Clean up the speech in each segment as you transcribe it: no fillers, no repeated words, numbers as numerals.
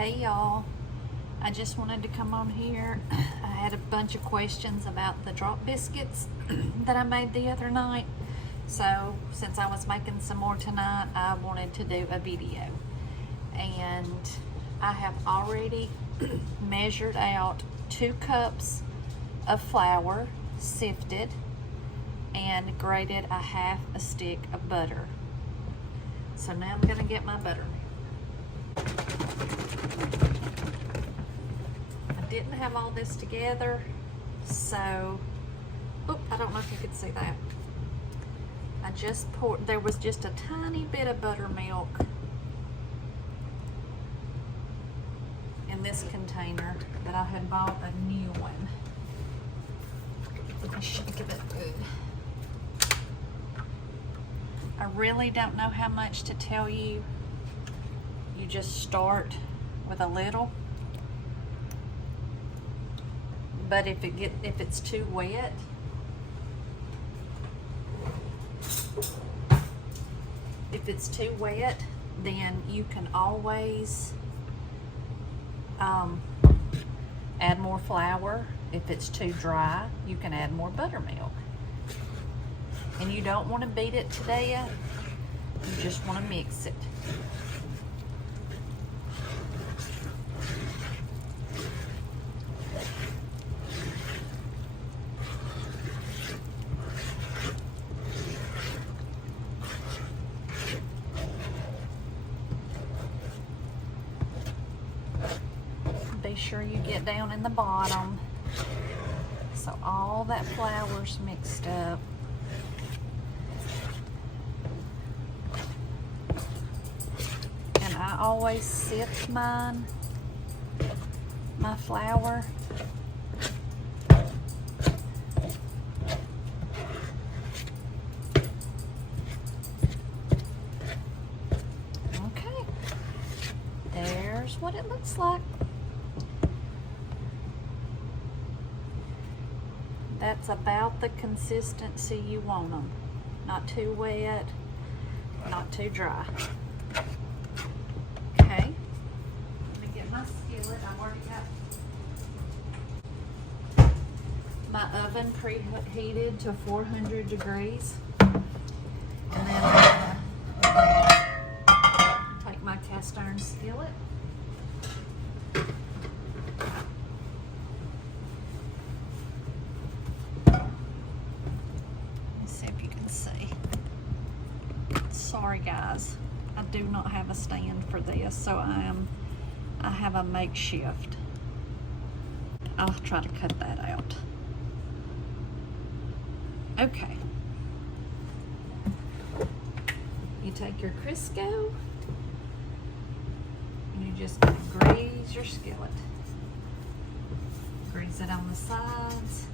Hey y'all, I just wanted to come on here. I had a bunch of questions about the drop biscuits that I made the other night. So since I was making some more tonight, I wanted to do a video. And I have already measured out 2 cups of flour, sifted, and grated a half a stick of butter. So now I'm gonna get my butter. I didn't have all this together, so, I don't know if you could see that. I just poured, there was just a tiny bit of buttermilk in this container that I had bought a new one. Let me shake it up good. I really don't know how much to tell you. You just start with a little. But if it's too wet, then you can always add more flour. If it's too dry, you can add more buttermilk. And you don't want to beat it to death. You just want to mix it. Be sure you get down in the bottom so all that flour's mixed up. And I always sift my flour. Okay, there's what it looks like. That's about the consistency you want them. Not too wet, not too dry. Okay, let me get my skillet. I've already got my oven preheated to 400 degrees. And then I'm gonna take my cast iron skillet. Sorry guys, I do not have a stand for this, so I have a makeshift. I'll try to cut that out. Okay. You take your Crisco and you just grease your skillet. Grease it on the sides.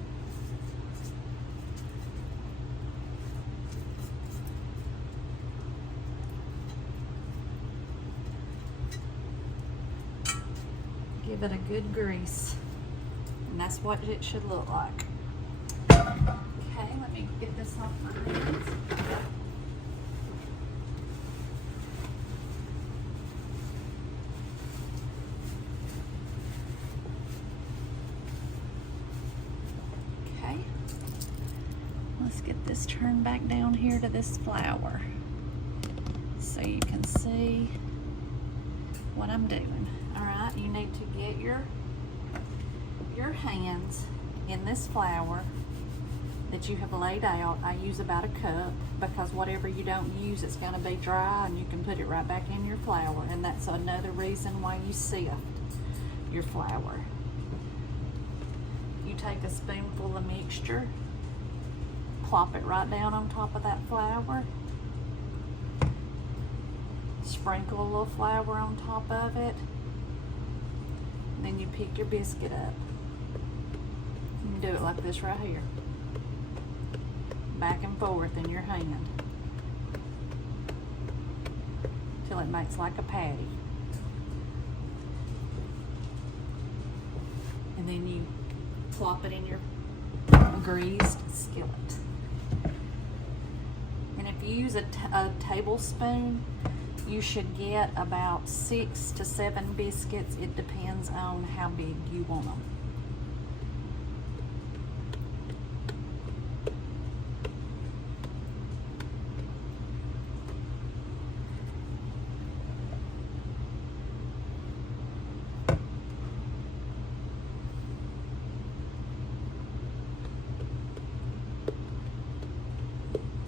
Give it a good grease, and that's what it should look like. Okay, let me get this off my hands. Okay, let's get this turned back down here to this flour so you can see what I'm doing. Alright, you need to get your hands in this flour that you have laid out. I use about a cup because whatever you don't use, it's going to be dry, and you can put it right back in your flour. And that's another reason why you sift your flour. You take a spoonful of mixture, plop it right down on top of that flour, sprinkle a little flour on top of it. Then you pick your biscuit up. You do it like this right here. Back and forth in your hand. Till it makes like a patty. And then you plop it in your greased skillet. And if you use a tablespoon, you should get about 6 to 7 biscuits. It depends on how big you want them.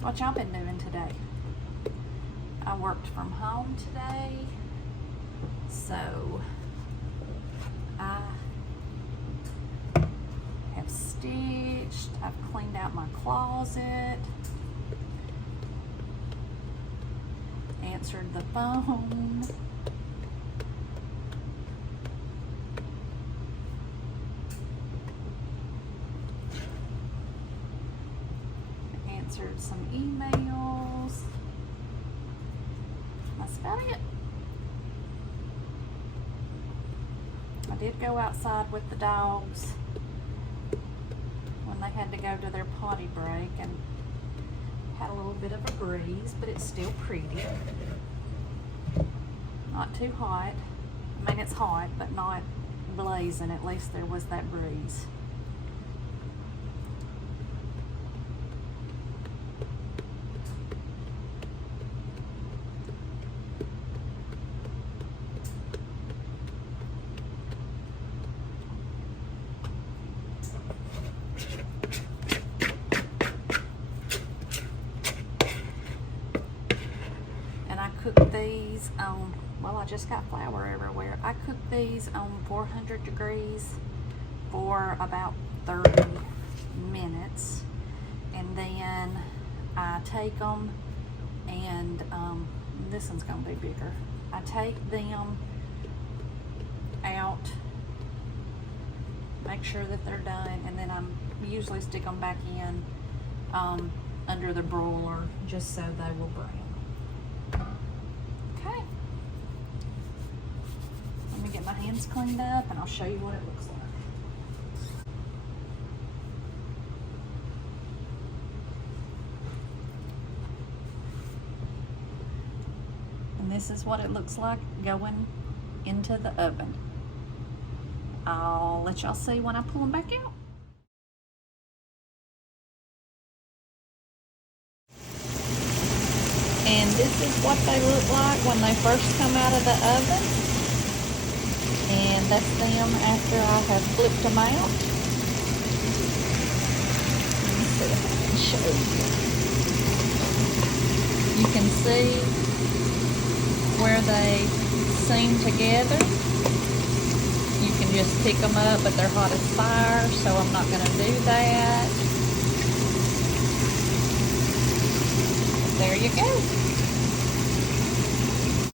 What y'all been doing today? I worked from home today, so I have stitched, I've cleaned out my closet, answered the phone, answered some emails. That's about it. I did go outside with the dogs when they had to go to their potty break and had a little bit of a breeze, but it's still pretty. Not too hot. I mean, it's hot, but not blazing. At least there was that breeze. Cook these on, well, I just got flour everywhere. I cook these on 400 degrees for about 30 minutes, and then I take them and this one's gonna be bigger. I take them out, make sure that they're done, and then I usually stick them back in under the broiler just so they will brown. Okay, let me get my hands cleaned up and I'll show you what it looks like. And this is what it looks like going into the oven. I'll let y'all see when I pull them back out. And this is what they look like when they first come out of the oven. And that's them after I have flipped them out. Let me see if I can show you. You can see where they seam together. You can just pick them up, but they're hot as fire, so I'm not going to do that. There you go.